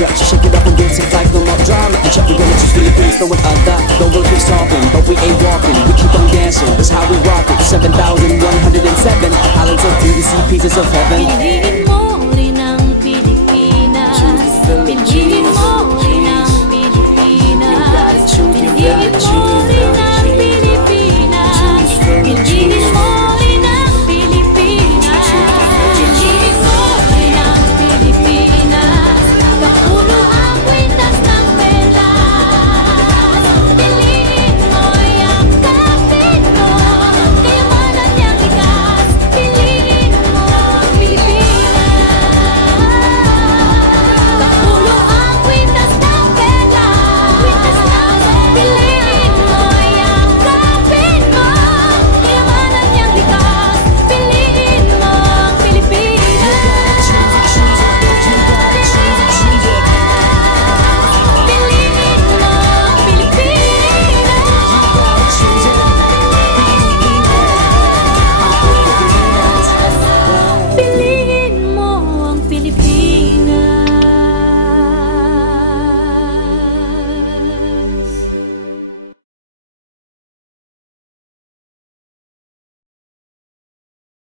shut. Shake it up and get some like no more drama. And shut, we're gonna just do the things throwing other. Don't really be talking, but we ain't walking. We keep on dancing, that's how we rock it. 7,107 islands of beauty, see pieces of heaven.